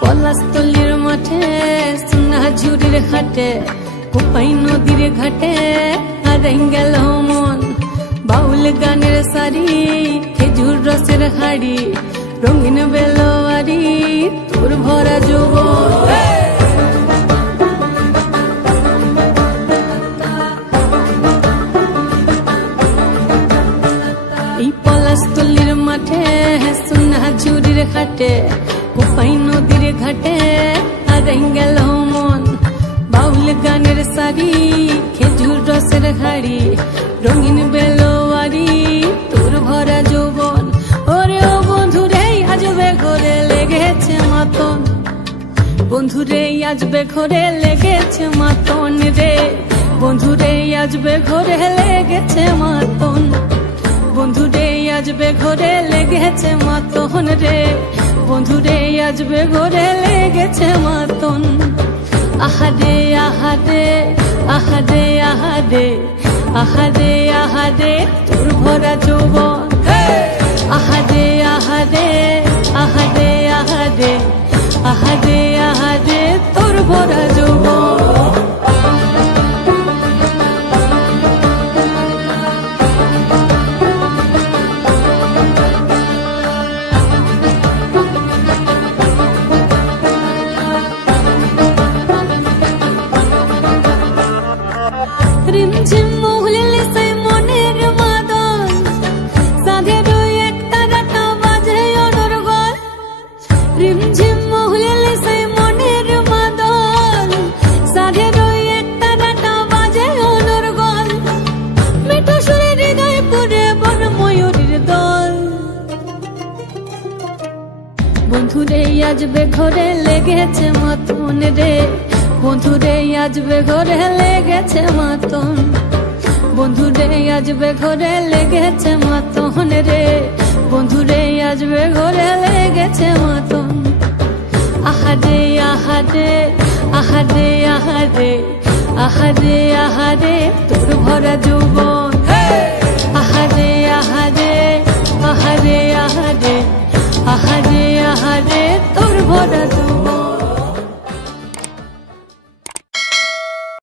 পলাশতলির মাঠে সোনা ঝুরির ঘাটে কোপাই নদীর ঘাটে হারাই গেল মন বাউল গানের সারি খেজুর রসের হাড়ি রঙিন বেলোয়ারি তোর ভরা যৌবন এই পলাশতলির মাঠে সোনা ঝুরির ঘাটে কোপাই নদীর ঘাটে হারাই গেল মন বাউল গানের সারি খেজুর রসের হাড়ি রঙিন বেলোয়ারি তোর ভরা যৌবন ওরে ও বন্ধুরে আজবে ঘরে লেগেছে মাতন বন্ধুরে আজবে ঘরে লেগেছে মাতন রে বন্ধুরে আজবে ঘরে লেগেছে মাতন বন্ধুরে আজবে ঘরে লেগেছে মাতন রে বন্ধুরে আজবে ঘরে লেগেছে মাতন আহারে আহারে আহারে আহারে আহারে আহারে তোর ভরা যৌবন আহারে আহারে আহারে আহারে আহারে আহারে তোর ভরা যৌবন রিমঝিম মহুলিল সে মনের মাদন সাধের একটা রাটা বাজে অনর্গল রিমঝিম মহুলিল সে মনের মাদন সাধের একটা রাটা বাজে অনর্গল মিঠু সুরে হৃদয় পুরে বন ময়ূরীর দল বন্ধুরে আজবে ঘরে লেগেছে মাতন রে বন্ধুরে আজবে ঘরে লেগেছে মাতন বন্ধুরে আজবে ঘরে লেগেছে মাতন রে বন্ধুরে আজবে ঘরে লেগেছে মাতন আহারে আহারে আহারে আহারে আহারে আহারে তোর ভরা যৌবন আহারে আহারে আহারে আহারে আহারে আহারে তোর ভরা যৌবন